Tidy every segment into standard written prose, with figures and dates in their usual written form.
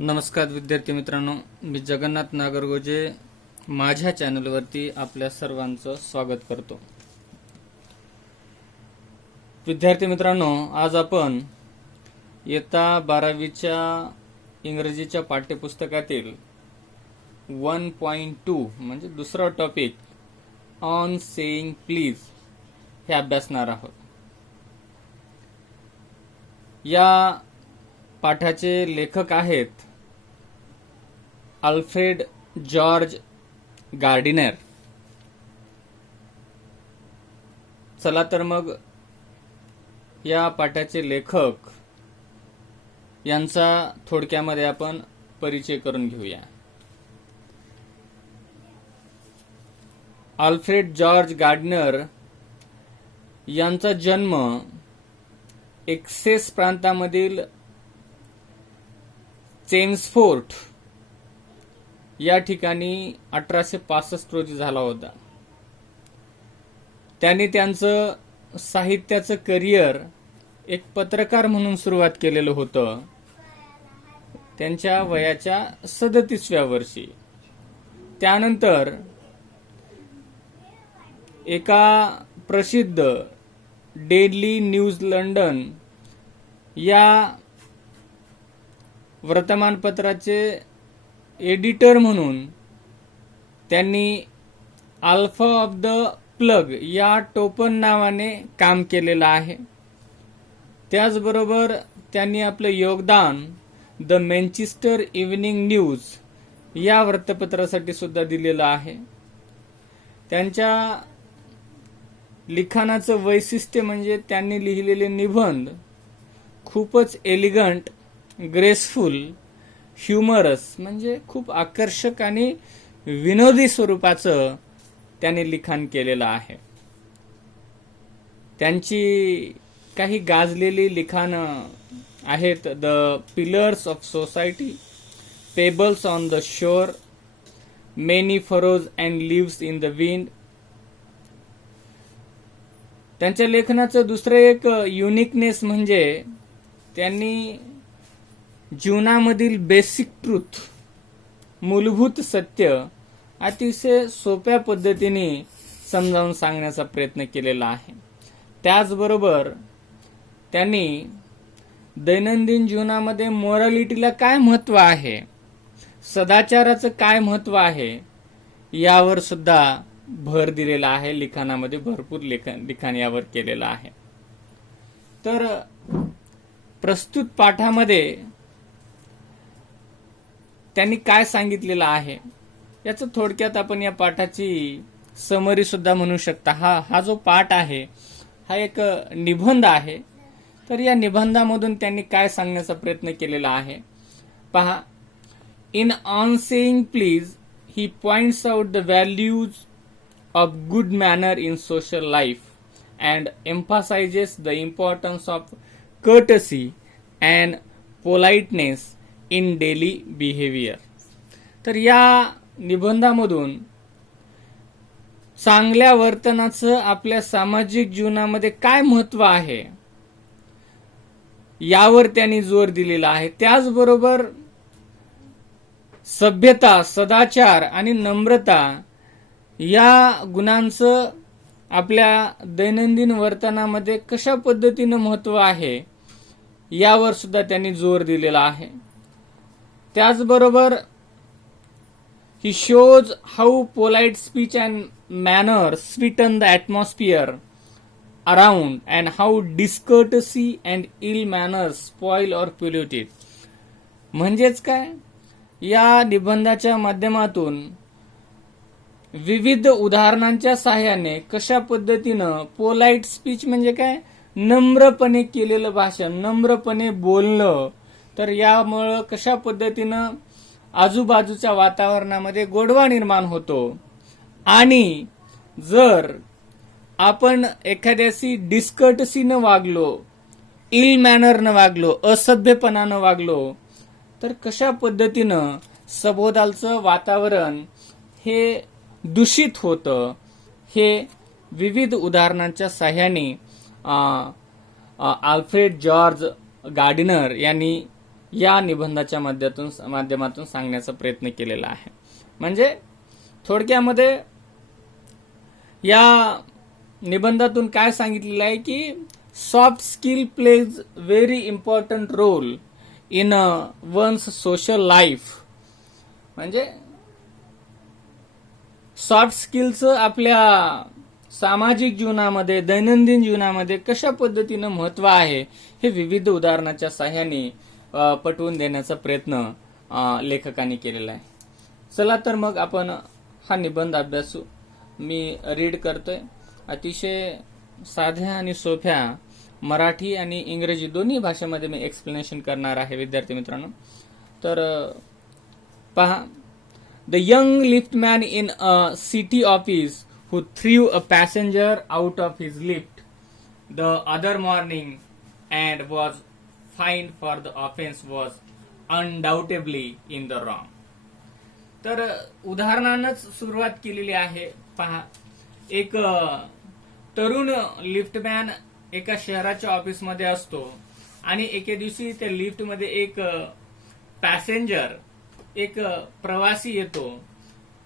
नमस्कार विद्यार्थी मित्रांनो, मी जगन्नाथ नागरगोजे माझ्या चॅनलवरती आपल्या सर्वांचं स्वागत करतो. विद्यार्थी मित्रांनो, आज आपण इयत्ता 12वीच्या इंग्रजीच्या पाठ्यपुस्तकातील 1.2 म्हणजे दुसरा टॉपिक ऑन सेइंग प्लीज हे अभ्यासणार आहोत. या पाठाचे लेखक आहेत अल्फ्रेड जॉर्ज गार्डिनर. चला तर मग या पाठाचे लेखक यांचा थोडक्यामध्ये आपण परिचय करून घेऊया. अल्फ्रेड जॉर्ज गार्डिनर यांचा जन्म एक्सेस प्रांतामधील चेम्सफोर्ट या ठिकाणी 1865 रोजी झाला होता. त्यांनी त्यांचं साहित्याचं करिअर एक पत्रकार म्हणून सुरुवात केलेलं होतं त्यांच्या वयाच्या 37व्या वर्षी. त्यानंतर एका प्रसिद्ध डेली न्यूज लंडन या वर्तमानपत्राचे एडिटर म्हणून त्यांनी अल्फा ऑफ द प्लग या टोपण नावाने काम केलेलं आहे. त्याचबरोबर त्यांनी आपलं योगदान द मँचेस्टर इव्हनिंग न्यूज या वृत्तपत्रासाठी सुद्धा दिलेलं आहे. त्यांच्या लिखाणाचं वैशिष्ट्य म्हणजे त्यांनी लिहिलेले निबंध खूपच एलिगंट, ग्रेसफुल, ह्युमरस म्हणजे खूप आकर्षक आणि विनोदी स्वरूपाचं त्यांनी लिखाण केलेलं आहे. त्यांची काही गाजलेली लिखाणं आहेत the pillars of society, pebbles on the shore, many furrows and leaves in the wind. त्यांच्या लेखनाचं दुसरं एक युनिकनेस म्हणजे त्यांनी जीवनामधील बेसिक ट्रूथ, मूलभूत सत्य अतिशय सोप्या पद्धतीने समजावून सांगण्याचा प्रयत्न केलेला आहे. त्याचबरोबर त्यांनी दैनंदिन जीवनामध्ये मोरॅलिटीला काय महत्त्व आहे, सदाचाराचं काय महत्त्व आहे यावर सुद्धा भर दिलेला आहे. लिखाणामध्ये भरपूर लिखाण यावर केलेलं आहे. तर प्रस्तुत पाठामध्ये त्यांनी काय सांगितलेलं आहे याचं थोडक्यात आपण या पाठाची समरी सुद्धा म्हणू शकता. हा जो पाठ आहे हा एक निबंध आहे. तर या निबंधामधून त्यांनी काय सांगण्याचा प्रयत्न केलेला आहे पहा. In on saying please he points out the values of good manner in social life and emphasises the importance of courtesy and politeness in daily behavior. तर या निबंधामधून चांगल्या वर्तनाचं आपल्या सामाजिक जीवनामध्ये काय महत्त्व आहे यावर त्यांनी जोर दिलेला आहे. त्याचबरोबर सभ्यता, सदाचार आणि नम्रता या गुणांचं आपल्या दैनंदिन वर्तनामध्ये कशा पद्धतीनं महत्त्व आहे यावर सुद्धा त्यांनी जोर दिलेला आहे. त्याचबरोबर he shows how polite speech and manner sweeten the atmosphere around and how discourtesy and ill manner spoil or pollute it. म्हणजेच काय, या निबंधाच्या माध्यमातून विविध उदाहरणांच्या साहाय्याने कशा पद्धतीनं पोलाइट स्पीच म्हणजे काय, नम्रपणे केलेलं भाषण, नम्रपणे बोलणं, तर यामुळं कशा पद्धतीनं आजूबाजूच्या वातावरणामध्ये गोडवा निर्माण होतो. आणि जर आपण एखाद्याशी डिस्कर्टसीनं वागलो, इल मॅनरनं वागलो, असभ्यपणानं वागलो, तर कशा पद्धतीनं सभोवतालचं वातावरण हे दूषित होतं, हे विविध उदाहरणांच्या साहाय्याने अल्फ्रेड जॉर्ज गार्डिनर यांनी या निबंधाच्या माध्यमातून सांगण्याचा प्रयत्न केलेला आहे. म्हणजे थोडक्यामध्ये या निबंधातून काय सांगितलेलं आहे की soft skill plays very important role in one's social life. म्हणजे सॉफ्ट स्किलचं आपल्या सामाजिक जीवनामध्ये, दैनंदिन जीवनामध्ये कशा पद्धतीनं महत्व आहे हे विविध उदाहरणाच्या साह्याने पटवून देण्याचा प्रयत्न लेखकांनी केलेला आहे. चला तर मग आपण हा निबंध अभ्यासू. मी रीड करतोय. अतिशय साध्या आणि सोप्या मराठी आणि इंग्रजी दोन्ही भाषेमध्ये मी एक्सप्लेनेशन करणार आहे विद्यार्थी मित्रांनो. तर पहा. The young liftman in a city office who threw a passenger out of his lift the other morning and was fined for the offense was undoubtedly in the wrong. तर उदाहरणानंच सुरुवात केलेली आहे. पहा, एक तरुण लिफ्टमॅन एका शहराच्या ऑफिसमध्ये असतो आणि एके दिवशी त्या लिफ्टमध्ये एक पॅसेंजर, एक प्रवासी येतो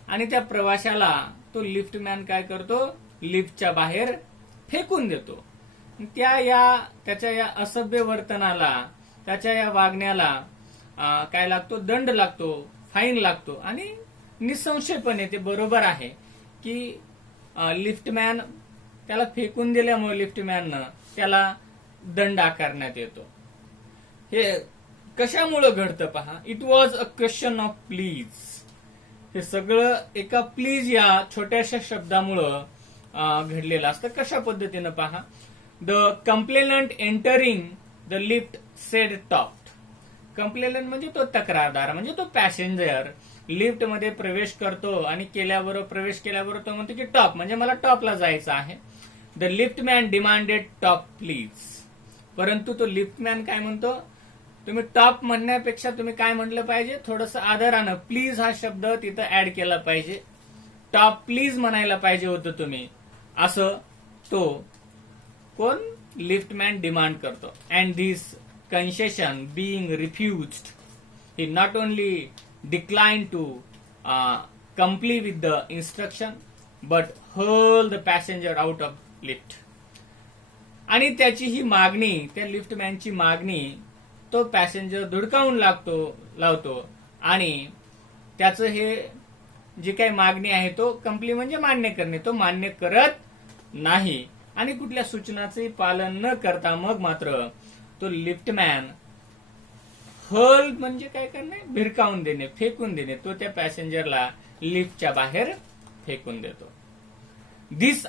आणि त्या प्रवाशाला तो लिफ्टमॅन काय करतो, लिफ्टच्या बाहेर फेकून देतो. त्याच्या या असभ्य वर्तनाला, त्याच्या या वागण्याला काय लागतो, दंड लागतो, फाईन लागतो. आणि निसंशयपणे ते बरोबर आहे की लिफ्टमॅन त्याला फेकून दिल्यामुळे लिफ्टमॅननं त्याला दंड आकारण्यात येतो. हे कशामुळे घडतं पहा. It was a question of please. हे सगळं एका प्लीज या छोट्याशा शब्दामुळं घडलेलं असतं. कशा पद्धतीनं पहा. The complainant entering the lift sed top. Complainant म्हणजे तो तक्रारदार, म्हणजे तो पॅसेंजर लिफ्ट मध्ये प्रवेश करतो आणि प्रवेश केल्याबरोबर तो म्हणतो की टॉप, म्हणजे मला टॉपला जायचं आहे. The liftman demanded top please. परंतु तो लिफ्टमॅन काय म्हणतो, तुम्ही टॉप म्हणण्यापेक्षा तुम्ही काय म्हटलं पाहिजे, थोडंसं आदरानं प्लीज हा शब्द तिथं ऍड केला पाहिजे. टॉप प्लीज म्हणायला पाहिजे होतं तुम्ही, असं तो कोण, लिफ्टमॅन डिमांड करतो. And this concession being refused, he not only decline to comply with the instruction but hurl the passenger out of lift. आणि त्याची ही मागणी, त्या लिफ्टमॅनची मागणी तो पॅसेंजर धुडकावून लावतो आणि त्याचं हे जी काही मागणी आहे तो कंप्ली म्हणजे मान्य करणे, तो मान्य करत नाही. आणि कुठल्या सूचनाचे पालन न करता मग मात्र तो लिफ्टमॅन हर्ल म्हणजे काय करणे, भिरकावून देणे, फेकून देणे, तो त्या पॅसेंजरला लिफ्टच्या बाहेर फेकून देतो. This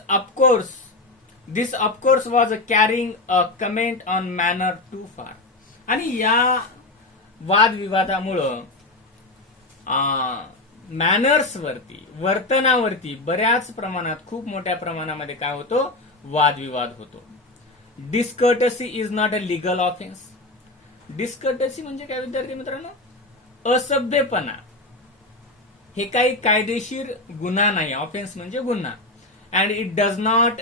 of course was carrying a comment on manner too far. आणि या वादविवादामुळं मॅनर्सवरती, वर्तनावरती बऱ्याच प्रमाणात, खूप मोठ्या प्रमाणामध्ये काय होतो, वादविवाद होतो. Discourtesy is not a legal offence. Discourtesy म्हणजे काय विद्यार्थी मित्रांनो, असभ्यपणा हे काही कायदेशीर गुन्हा नाही. ऑफेन्स म्हणजे गुन्हा. And it does not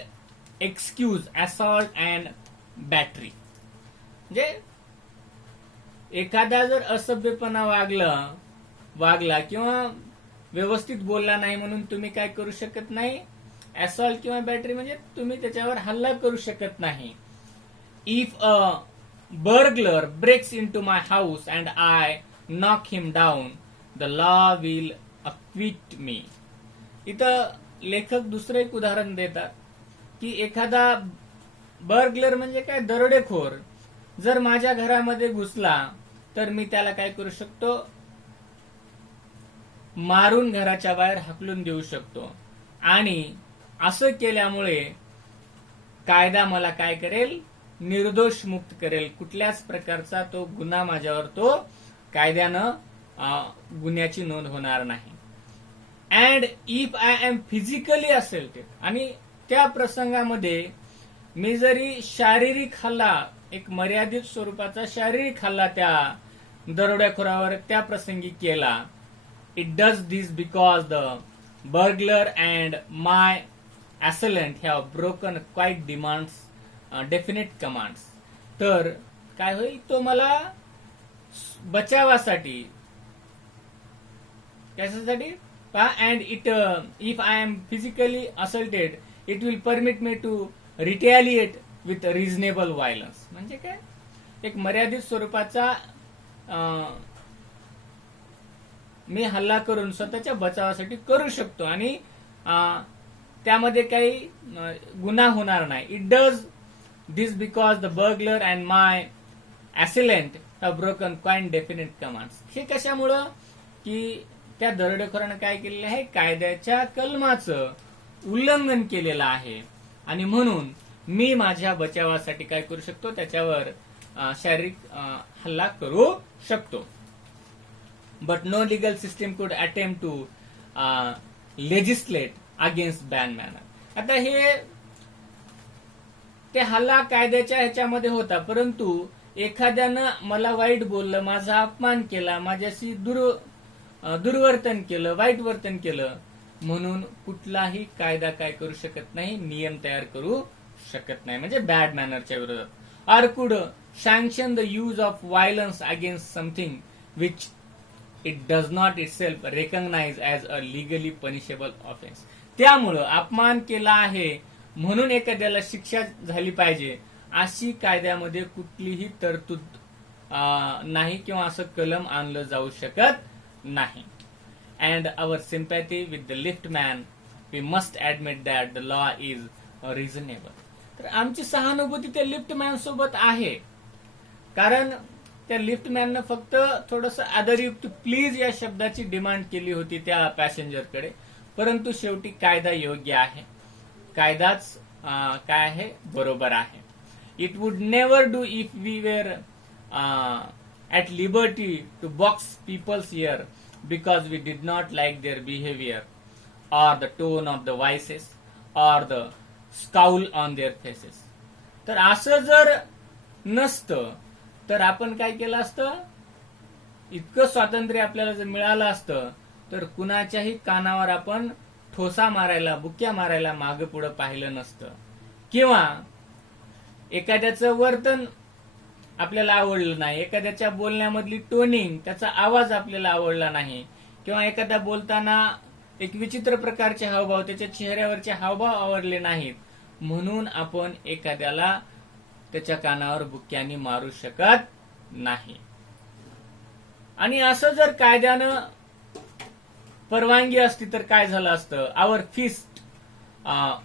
excuse assault and battery. म्हणजे एखादा जर असभ्यपणा वागला किंवा व्यवस्थित बोलला नाही म्हणून तुम्ही काय करू शकत नाही, असॉल्ट किंवा बॅटरी म्हणजे तुम्ही त्याच्यावर हल्ला करू शकत नाही. If a burglar breaks into my house and I knock him down the law will acquit me. इथं लेखक दुसरं एक उदाहरण देतात की एखादा बर्गलर म्हणजे काय, दरोडेखोर जर माझ्या घरामध्ये घुसला तर मी त्याला काय करू शकतो, मारून घराच्या बाहेर हाकलून देऊ शकतो. आणि असं केल्यामुळे कायदा मला काय करेल, निर्दोष मुक्त करेल. कुठल्याच प्रकारचा तो गुन्हा माझ्यावर, तो कायद्यानं गुन्ह्याची नोंद होणार नाही. And if I am physically assaulted, आणि त्या प्रसंगामध्ये मी जरी शारीरिक हल्ला, एक मर्यादित स्वरूपाचा शारीरिक हल्ला त्या दरोडेखोरावर त्या प्रसंगी केला, it does this because the burglar and my assailant have broken quite demands definite commands. तर काय होईल, तो मला बचावासाठी, कशासाठी पहा, and it if I am physically assaulted it will permit me to retaliate with reasonable violence. म्हणजे काय, एक मर्यादित स्वरूपाचा मी हल्ला करून स्वतःच्या बचावासाठी करू शकतो आणि त्यामध्ये काही गुन्हा होणार नाही. It does this because the burglar and my assailant have broken quite definite commands. हे कशामुळं की त्या दरोडेखोरानं काय केलेलं आहे, कायद्याच्या कलमाचं उल्लंघन केलेलं आहे आणि म्हणून मी माझ्या बचावासाठी काय करू शकतो, त्याच्यावर शारीरिक हल्ला करू शकतो. But no legal system could attempt to legislate against bad manner. आता हे ते हल्ला कायद्याच्या ह्याच्यामध्ये होता, परंतु एखाद्यानं मला वाईट बोललं, माझा अपमान केला, माझ्याशी दुर्वर्तन केलं, वाईट वर्तन केलं, म्हणून कुठलाही कायदा काय करू शकत नाही, नियम तयार करू शकत नाही, म्हणजे बॅड मॅनरच्या विरोधात. Or could sanction the use of violence against something which it does not itself recognise as a legally punishable offence. त्यामुळं अपमान केला आहे म्हणून एखाद्याला शिक्षा झाली पाहिजे अशी कायद्यामध्ये कुठलीही तरतूद नाही किंवा असं कलम आणलं जाऊ शकत नाही. And our sympathy with the lift man we must admit that the law is reasonable. तर आमची सहानुभूती त्या लिफ्ट मॅन सोबत आहे, कारण त्या लिफ्ट मॅननं फक्त थोडस आदरयुक्त प्लीज या शब्दाची डिमांड केली होती त्या पॅसेंजरकडे, परंतु शेवटी कायदा योग्य आहे, कायदाच काय आहे, बरोबर आहे. It would never do if we were at liberty to box people's ear because we did not like their behavior or the tone of the voices or the scowl on their faces. तर असं जर नसतं तर आपण काय केलं असतं, इतकं स्वातंत्र्य आपल्याला जर मिळालं असतं तर कुणाच्याही कानावर आपण ठोसा मारायला, बुक्या मारायला मागं पुढं पाहिलं नसतं, किंवा एखाद्याचं वर्तन आपल्याला आवडलं नाही, एखाद्याच्या बोलण्यामधली टोनिंग, त्याचा आवाज आपल्याला आवडला नाही, किंवा एखादा बोलताना एक विचित्र प्रकारचे हावभाव, त्याच्या चेहऱ्यावरचे हावभाव आवडले नाहीत, म्हणून आपण एखाद्याला त्याच्या कानावर बुक्यानी मारू शकत नाही. आणि असं जर कायद्यानं परवानगी असती तर काय झालं असतं, our fist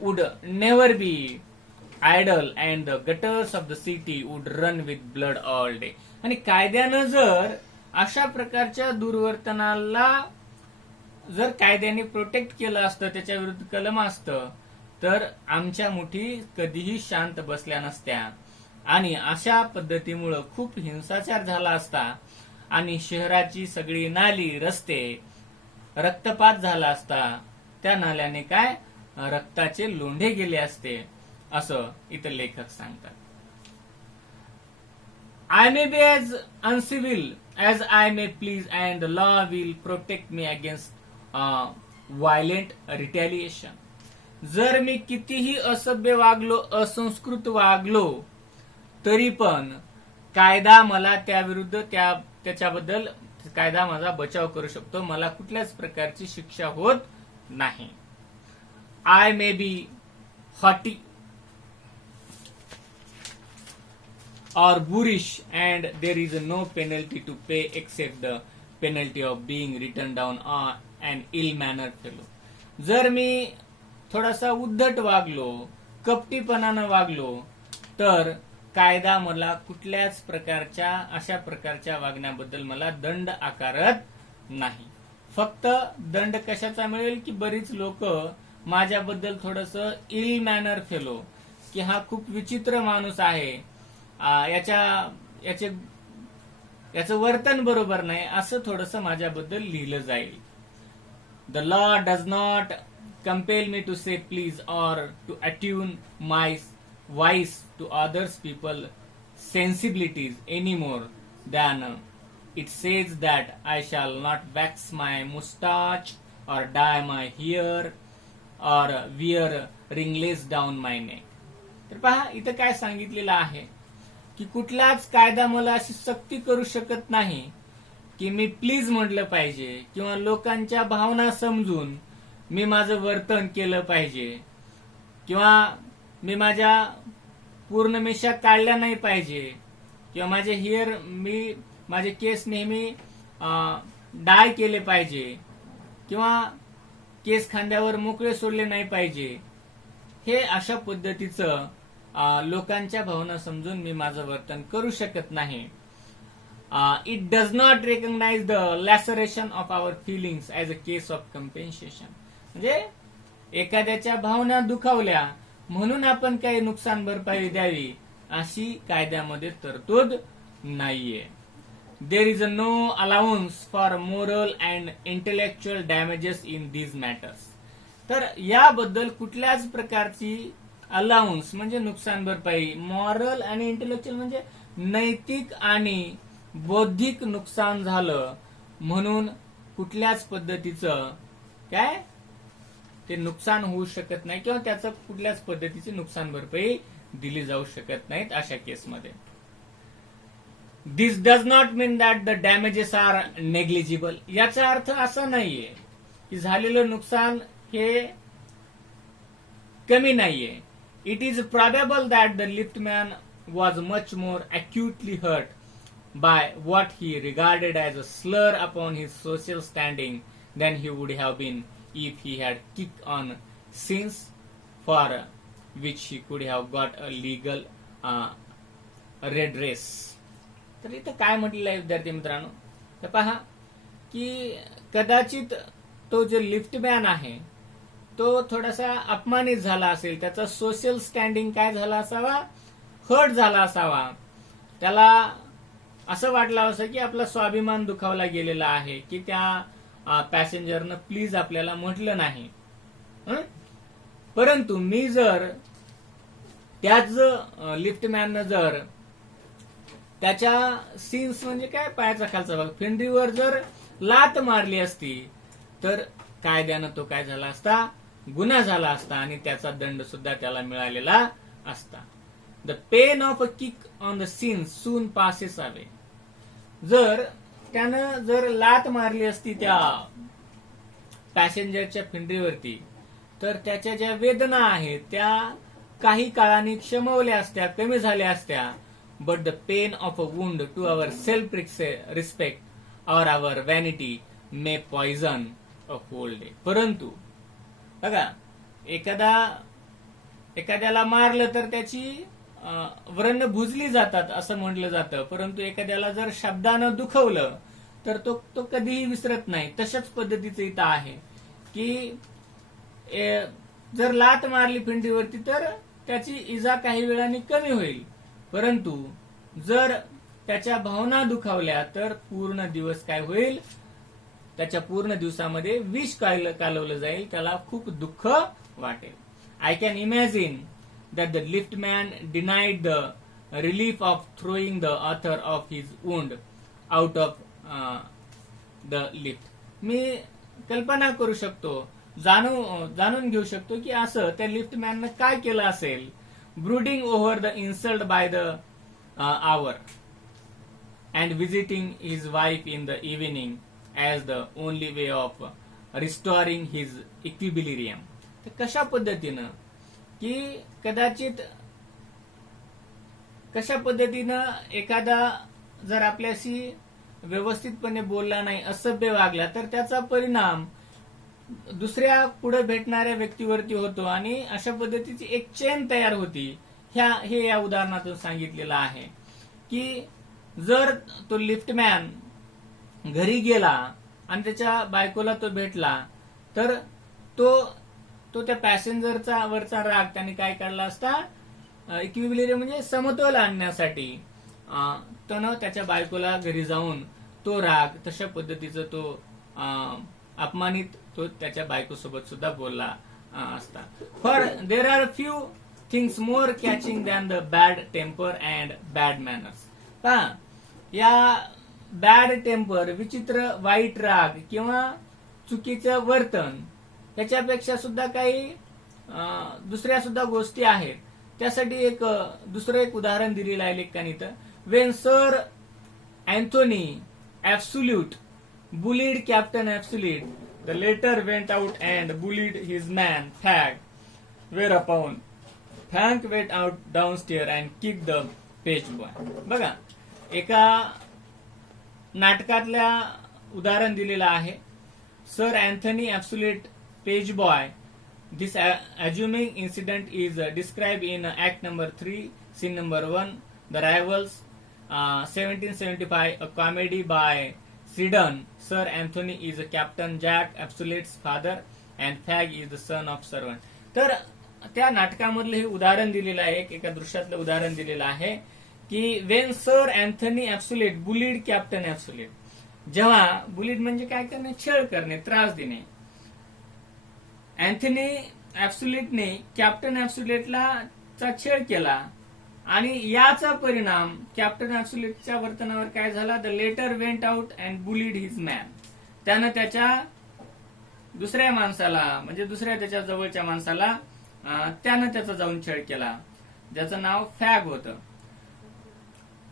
would never be idle and the gutters of the city would run with blood all day. आणि कायद्यानं जर अशा प्रकारच्या दुर्वर्तनाला जर कायद्याने प्रोटेक्ट केलं असतं, त्याच्या विरुद्ध कलम असतं, तर आमच्या मुठी कधीही शांत बसल्या नसत्या आणि अशा पद्धतीमुळं खूप हिंसाचार झाला असता आणि शहराची सगळी नाली, रस्ते रक्तपात झाला असता. त्या नाल्याने काय रक्ताचे लोंढे गेले असते, असं इतर लेखक सांगतात. I may be as uncivil as I may please and the law will protect me against violent retaliation. जर मी कितीही असभ्य वागलो, असंस्कृत वागलो, तरी पण कायदा मला त्याविरुद्ध त्याच्याबद्दल कायदा माझा बचाव करू शकतो, मला कुठल्याच प्रकारची शिक्षा होत नाही. I may be haughty or boorish and there is no penalty to pay except the penalty of being written down on an ill-mannered fellow. जर मी थोडासा उद्धट वागलो, कपटीपणानं वागलो, तर कायदा मला कुठल्याच प्रकारच्या अशा प्रकारच्या वागण्याबद्दल मला दंड आकारत नाही. फक्त दंड कशाचा मिळेल की बरीच लोक माझ्याबद्दल थोडंसं इल मॅनर फेलो, की हा खूप विचित्र माणूस आहे, याचं वर्तन बरोबर नाही, असं थोडंसं माझ्याबद्दल लिहिलं जाईल. The law does not compel me to say please or to attune my voice to others people sensibilities any more than it says that I shall not wax my moustache or dye my hair or wear ringlets down my neck. तर पहा इथं काय सांगितलेलं आहे की कुठलाच कायदा मला अशी सक्ती करू शकत नाही की मी प्लीज म्हटलं पाहिजे किंवा लोकांच्या भावना समजून मी माझं वर्तन केलं पाहिजे किंवा मी माझ्या पूर्ण मिशा काढल्या नाही पाहिजे किंवा माझे केस नेहमी डाय केले पाहिजे किंवा केस खांद्यावर मोकळे सोडले नाही पाहिजे. हे अशा पद्धतीचं लोकांच्या भावना समजून मी माझं वर्तन करू शकत नाही. It does not recognise the laceration of our feelings as a case of compensation. म्हणजे एखाद्याच्या भावना दुखावल्या म्हणून आपण काही नुकसान भरपाई द्यावी अशी कायद्यामध्ये तरतूद नाहीये. There is no allowance for moral and intellectual damages in these matters. तर याबद्दल कुठल्याच प्रकारची अलाउन्स म्हणजे नुकसान भरपाई, मॉरल आणि इंटेलेक्च्युअल म्हणजे नैतिक आणि बौद्धिक नुकसान झालं म्हणून कुठल्याच पद्धतीचं काय ते नुकसान होऊ शकत नाही किंवा त्याचं कुठल्याच पद्धतीची नुकसान भरपाई दिली जाऊ शकत नाहीत अशा केसमध्ये. This does not mean that the damages are negligible. याचा अर्थ असा नाहीये की झालेलं नुकसान हे कमी नाहीये. It is probable that the liftman was much more acutely hurt by what he regarded as a slur upon his social standing than he would have been if he had kicked on sins for which he could have got a legal redress. तर इथं काय म्हटलेलं आहे विद्यार्थी मित्रांनो, तर पहा की कदाचित तो जो लिफ्टमॅन आहे तो थोडासा अपमानित झाला असेल, त्याचा सोशल स्टँडिंग काय झाला असावा, हर्ट झाला असावा, त्याला असं वाटलं असं की आपला स्वाभिमान दुखावला गेलेला आहे की त्या पॅसेंजरनं प्लीज आपल्याला म्हटलं नाही. परंतु मी जर त्याच लिफ्टमॅननं जर त्याच्या सीन्स म्हणजे काय पायाचा खालचा भाग फिंडीवर जर लात मारली असती तर कायद्यानं तो काय झाला असता, गुन्हा झाला असता आणि त्याचा दंड सुद्धा त्याला मिळालेला असता. The pain of a kick on the scenes soon passes away. त्यानं जर लात मारली असती त्या पॅसेंजरच्या फिंडीवरती तर त्याच्या ज्या वेदना आहेत त्या काही काळाने क्षमवल्या असत्या, कमी झाल्या असत्या. But the pain of a wound to our self respect or our vanity may poison a whole day. परंतु बघा, एखाद्याला मारलं तर त्याची व्रण भुजली जातात असं म्हटलं जातं, परंतु एखाद्याला जर शब्दानं दुखवलं तर तो कधीही विसरत नाही. तशाच पद्धतीचं इथं आहे की जर लात मारली फिंडीवरती तर त्याची इजा काही वेळाने कमी होईल, परंतु जर त्याच्या भावना दुखावल्या तर पूर्ण दिवस काय होईल, त्याच्या पूर्ण दिवसामध्ये विष कालवलं जाईल, त्याला खूप दुःख वाटेल. I can imagine that the liftman denied the relief of throwing the author of his wound out of the lift. मी कल्पना करू शकतो, जाणून घेऊ शकतो की असं त्या लिफ्टमॅननं काय केलं असेल. Brooding over the insult by the hour and visiting his wife in the evening as the only way of restoring his equilibrium. कशा पद्धतीनं की कशा पद्धतीनं एखादा जर आपल्याशी व्यवस्थितपणे बोलला नाही, असभ्य वागला तर त्याचा परिणाम दुसऱ्या पुढे भेटणाऱ्या व्यक्तीवरती होतो आणि अशा पद्धतीची एक चेन तयार होती. हे या उदाहरणातून सांगितलेलं आहे की जर तो लिफ्टमॅन घरी गेला आणि त्याच्या बायकोला तो भेटला तर तो त्या पॅसेंजरचा वरचा राग त्याने काय काढला असता, इक्विलिब्रियम म्हणजे समतोल आणण्यासाठी त्यानं त्याच्या बायकोला घरी जाऊन तो राग तशा पद्धतीचं तो अपमानित तो त्याच्या बायकोसोबत सुद्धा बोलला असता. For there are few things more catching than the bad temper and bad manners. पहा, या बॅड टेम्पर विचित्र वाईट राग किंवा चुकीचं वर्तन त्याच्यापेक्षा सुद्धा काही दुसऱ्या सुद्धा गोष्टी आहेत त्यासाठी एक दुसरं एक उदाहरण दिलेलं आहे लेखकाने इथं. When sir Anthony Absolute bullied captain Absolute, the latter went out and bullied his man Fag, whereupon Frank went out downstairs and kicked the page boy. बघा, एका नाटकातल्या उदाहरण दिलेलं आहे. Sir Anthony absolute page boy. This assuming incident is described in Act number 3, Scene number 1, The Rivals, 1775, a comedy by Siddon. Sir Anthony is Captain Jack Absolute's father and Fag is the son of servant. तर त्या नाटकामधलं हे उदाहरण दिलेलं आहे, एका दृश्यातलं उदाहरण दिलेलं आहे की Wien sir Anthony absolute bullied captain absolute. जेव्हा बुलीड म्हणजे काय करणे, छळ करणे, त्रास देणे. अँथनी ऍब्सोल्यूटने कॅप्टन ऍब्सोल्यूटला छळ केला आणि याचा परिणाम कॅप्टन ऍब्सोल्यूटच्या वर्तनावर काय झाला, the latter went out and bullied his man. त्यानं त्याच्या दुसऱ्या माणसाला, म्हणजे दुसऱ्या त्याच्या जवळच्या माणसाला त्यानं त्याचा जाऊन छळ केला, ज्याचं नाव फॅग होतं.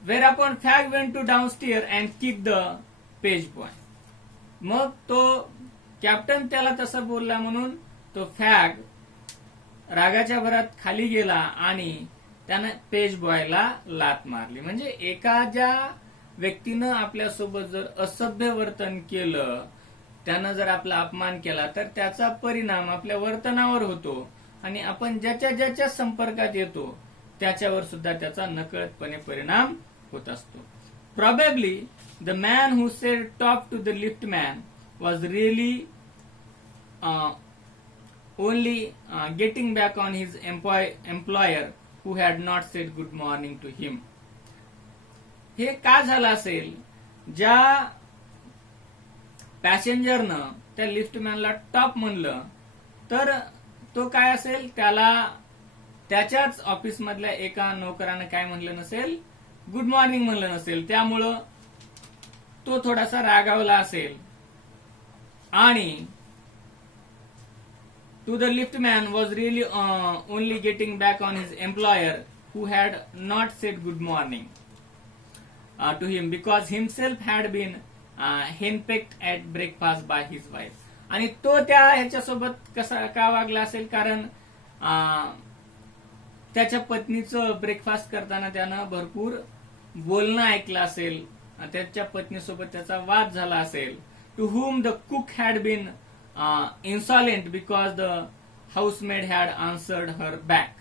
Whereupon Fag went to downstair and kick the page boy. मग तो कॅप्टन त्याला तसं बोलला म्हणून तो फॅग रागाच्या भरात खाली गेला आणि त्यानं पेज बॉयला लात मारली. म्हणजे एखाद्या व्यक्तीनं आपल्यासोबत जर असभ्य वर्तन केलं, त्यानं जर आपला अपमान केला, तर त्याचा परिणाम आपल्या वर्तनावर होतो आणि आपण ज्याच्या ज्याच्या संपर्कात येतो त्याच्यावर सुद्धा त्याचा नकळतपणे परिणाम होत असतो. Probably the man who said top to the lift man was really only getting back on his employer who had not said good morning to him. हे का झालं असेल, ज्या पॅसेंजरनं त्या लिफ्टमॅनला टॉप म्हणलं, तर तो काय असेल, त्याला त्याच्याच ऑफिस मधल्या एका नोकरानं काय म्हणलं नसेल, गुड मॉर्निंग म्हणलं नसेल. त्यामुळं तो थोडासा रागावला असेल आणि to the liftman was really only getting back on his employer who had not said good morning to him because himself had been henpecked at breakfast by his wife. आणि तो त्या ह्याच्यासोबत कसा का वागला असेल, कारण त्याच्या पत्नीचं ब्रेकफास्ट करताना त्यानं भरपूर बोलणं ऐकलं असेल, त्याच्या पत्नीसोबत त्याचा वाद झाला असेल. To whom the cook had been insolent because the housemaid had answered her back.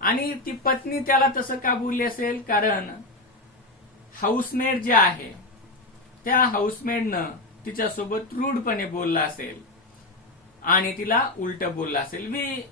आणि ती पत्नी त्याला तसं का बोलली असेल, कारण हाऊसमेड जे आहे त्या हाऊसमेडनं तिच्यासोबत रूढपणे बोलला असेल आणि तिला उलट बोलला असेल. वी